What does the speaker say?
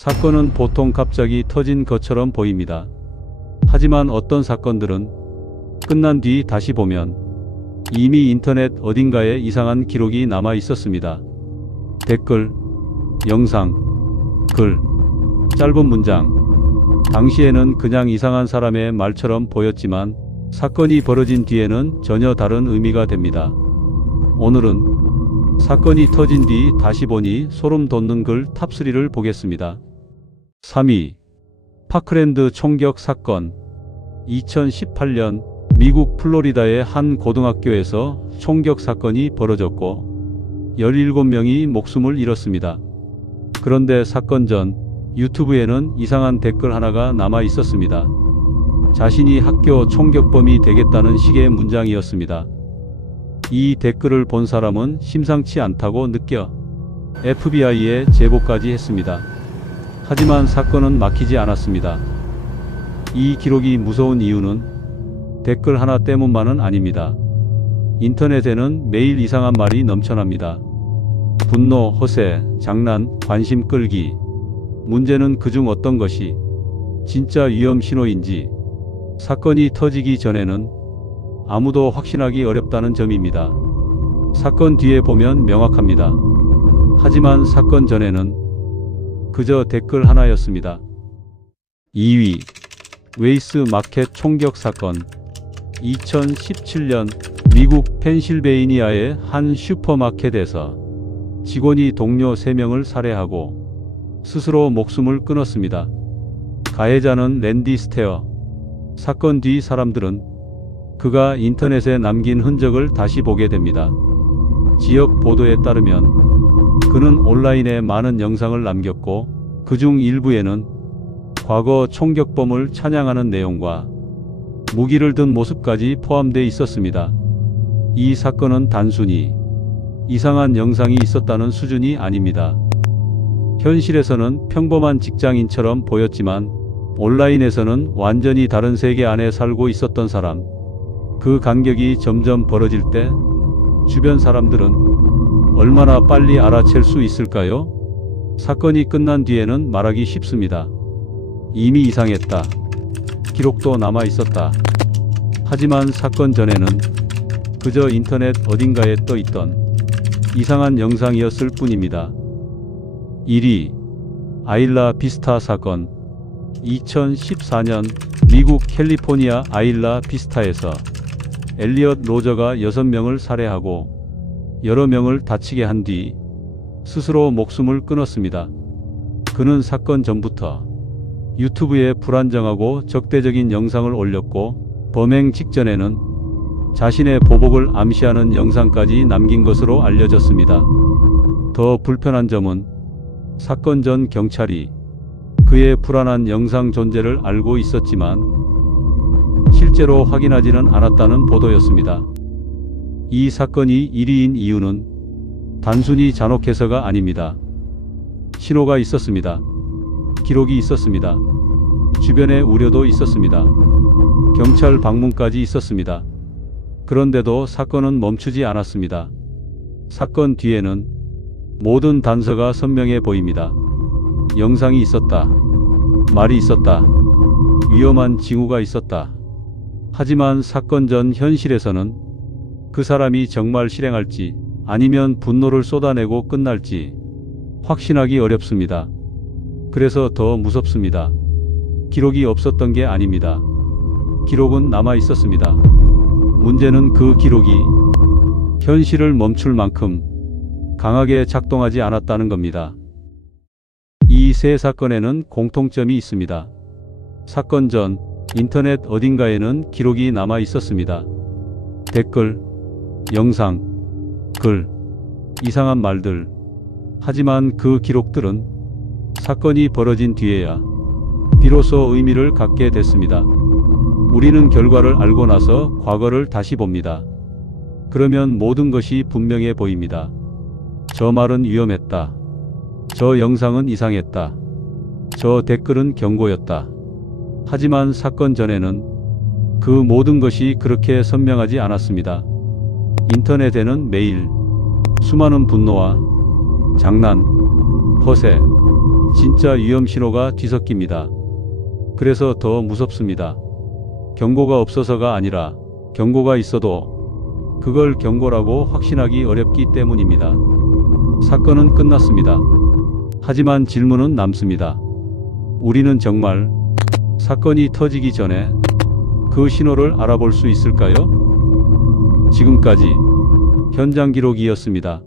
사건은 보통 갑자기 터진 것처럼 보입니다. 하지만 어떤 사건들은 끝난 뒤 다시 보면 이미 인터넷 어딘가에 이상한 기록이 남아 있었습니다. 댓글, 영상, 글, 짧은 문장. 당시에는 그냥 이상한 사람의 말처럼 보였지만 사건이 벌어진 뒤에는 전혀 다른 의미가 됩니다. 오늘은 사건이 터진 뒤 다시 보니 소름 돋는 글 탑3를 보겠습니다. 3위. 파크랜드 총격 사건. 2018년 미국 플로리다의 한 고등학교에서 총격 사건이 벌어졌고 17명이 목숨을 잃었습니다. 그런데 사건 전 유튜브에는 이상한 댓글 하나가 남아 있었습니다. 자신이 학교 총격범이 되겠다는 식의 문장이었습니다. 이 댓글을 본 사람은 심상치 않다고 느껴 FBI에 제보까지 했습니다. 하지만 사건은 막히지 않았습니다. 이 기록이 무서운 이유는 댓글 하나 때문만은 아닙니다. 인터넷에는 매일 이상한 말이 넘쳐납니다. 분노, 허세, 장난, 관심 끌기. 문제는 그중 어떤 것이 진짜 위험 신호인지 사건이 터지기 전에는 아무도 확신하기 어렵다는 점입니다. 사건 뒤에 보면 명확합니다. 하지만 사건 전에는 그저 댓글 하나였습니다. 2위. 웨이스 마켓 총격 사건. 2017년 미국 펜실베이니아의 한 슈퍼마켓에서 직원이 동료 3명을 살해하고 스스로 목숨을 끊었습니다. 가해자는 랜디 스테어. 사건 뒤 사람들은 그가 인터넷에 남긴 흔적을 다시 보게 됩니다. 지역 보도에 따르면 그는 온라인에 많은 영상을 남겼고 그중 일부에는 과거 총격범을 찬양하는 내용과 무기를 든 모습까지 포함되어 있었습니다. 이 사건은 단순히 이상한 영상이 있었다는 수준이 아닙니다. 현실에서는 평범한 직장인처럼 보였지만 온라인에서는 완전히 다른 세계 안에 살고 있었던 사람. 그 간격이 점점 벌어질 때 주변 사람들은 얼마나 빨리 알아챌 수 있을까요? 사건이 끝난 뒤에는 말하기 쉽습니다. 이미 이상했다. 기록도 남아 있었다. 하지만 사건 전에는 그저 인터넷 어딘가에 떠 있던 이상한 영상이었을 뿐입니다. 1위. 아일라 비스타 사건. 2014년 미국 캘리포니아 아일라 비스타에서 엘리엇 로저가 6명을 살해하고 여러 명을 다치게 한 뒤 스스로 목숨을 끊었습니다. 그는 사건 전부터 유튜브에 불안정하고 적대적인 영상을 올렸고 범행 직전에는 자신의 보복을 암시하는 영상까지 남긴 것으로 알려졌습니다. 더 불편한 점은 사건 전 경찰이 그의 불안한 영상 존재를 알고 있었지만 실제로 확인하지는 않았다는 보도였습니다. 이 사건이 1위인 이유는 단순히 잔혹해서가 아닙니다. 신호가 있었습니다. 기록이 있었습니다. 주변에 우려도 있었습니다. 경찰 방문까지 있었습니다. 그런데도 사건은 멈추지 않았습니다. 사건 뒤에는 모든 단서가 선명해 보입니다. 영상이 있었다. 말이 있었다. 위험한 징후가 있었다. 하지만 사건 전 현실에서는 그 사람이 정말 실행할지 아니면 분노를 쏟아내고 끝날지 확신하기 어렵습니다. 그래서 더 무섭습니다. 기록이 없었던 게 아닙니다. 기록은 남아 있었습니다. 문제는 그 기록이 현실을 멈출 만큼 강하게 작동하지 않았다는 겁니다. 이 세 사건에는 공통점이 있습니다. 사건 전 인터넷 어딘가에는 기록이 남아 있었습니다. 댓글, 영상, 글, 이상한 말들. 하지만 그 기록들은 사건이 벌어진 뒤에야 비로소 의미를 갖게 됐습니다. 우리는 결과를 알고 나서 과거를 다시 봅니다. 그러면 모든 것이 분명해 보입니다. 저 말은 위험했다. 저 영상은 이상했다. 저 댓글은 경고였다. 하지만 사건 전에는 그 모든 것이 그렇게 선명하지 않았습니다. 인터넷에는 매일 수많은 분노와 장난, 허세, 진짜 위험 신호가 뒤섞입니다. 그래서 더 무섭습니다. 경고가 없어서가 아니라 경고가 있어도 그걸 경고라고 확신하기 어렵기 때문입니다. 사건은 끝났습니다. 하지만 질문은 남습니다. 우리는 정말 사건이 터지기 전에 그 신호를 알아볼 수 있을까요? 지금까지 현장 기록이었습니다.